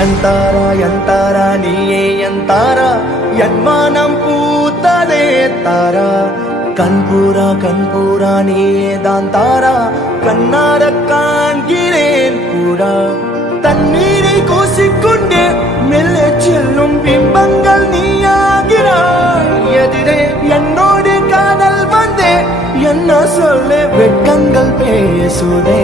ಎಂತಾರಾ ಎಂತಾರಾ ನೀಯೇ ಎಂತಾರಾ ಯನ್ಮಾನಂ பூத்ததே தாரா கண்பூரா கண்பூரா நீயே தான் தாரா கண்ணார காண்கிறேன் பூரா தண்ணீரை கூசிக்கொண்டே மெல்ல செல்லும் பிம்பங்கள் நீயாகிறாய் எதிரே என்னோடு காதல் வந்தே என்ன சொல்ல வெட்கங்கள் பேசுதே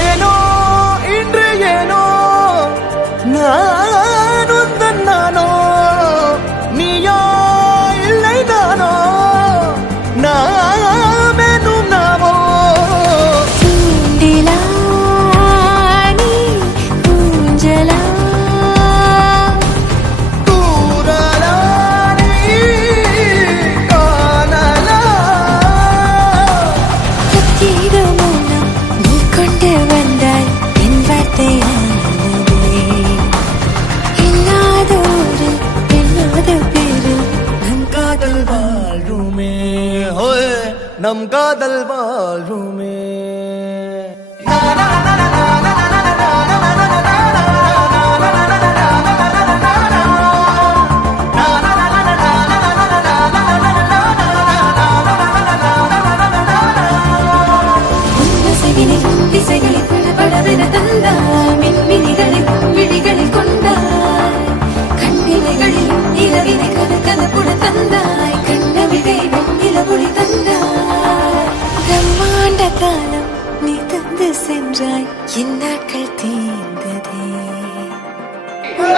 ஏனோ இன்று ஏனோ நானுந்தன் நானோ நீயோ இல்லை நானோ நாமெனும் நாமோ சூண்டிலா நீ ஊஞ்சலா தூரலா நீ காணலா பிரத்யேக மௌனம் நீ கொண்டு வந்தாய் என் வார்த்தையானதே இல்லாத ஒரு இல்லாத பேரு நம் காதல் வாழ்வுமே ஹோய் நம் காதல் வாழ்வுமே திசைகளில் படபடவென தந்தாய் மின்மினிகளில் விழிகளில் கொண்டாய் கண்ணிலைகளில் இரவினை கலகலப்புட தந்தாய் கண்ணவிகை வெண்ணிலவொளி தந்தாய் பிரம்மாண்ட காலம் நீ தந்து சென்றாய் என் நாட்கள் தீர்ந்ததே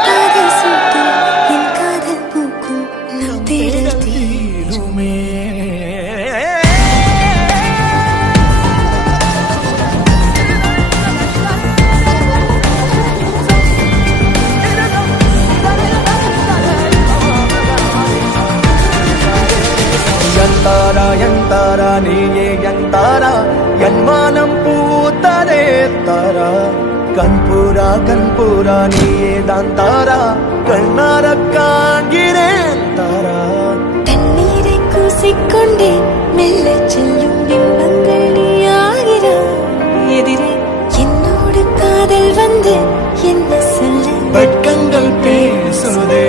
காதல் சூட்டில் என் காதல் பூக்கும் நம் தேடல் தீருமே ಎಂತಾರಾ ಎಂತಾರಾ ನೀಯೇ ಎಂತಾರಾ ಯನ್ಮಾನಂ பூத்ததே தாரா கண்பூரா கண்பூரா நீயே தான் தாரா கண்ணார காண்கிறேன் தாரா பேசிக்கொண்டே மெல்ல செல்லும் பிம்பங்கள் நீயாகிறாய் எதிரே என்னோடு காதல் வந்து என்ன சொல்ல வெட்கங்கள் பேசுதே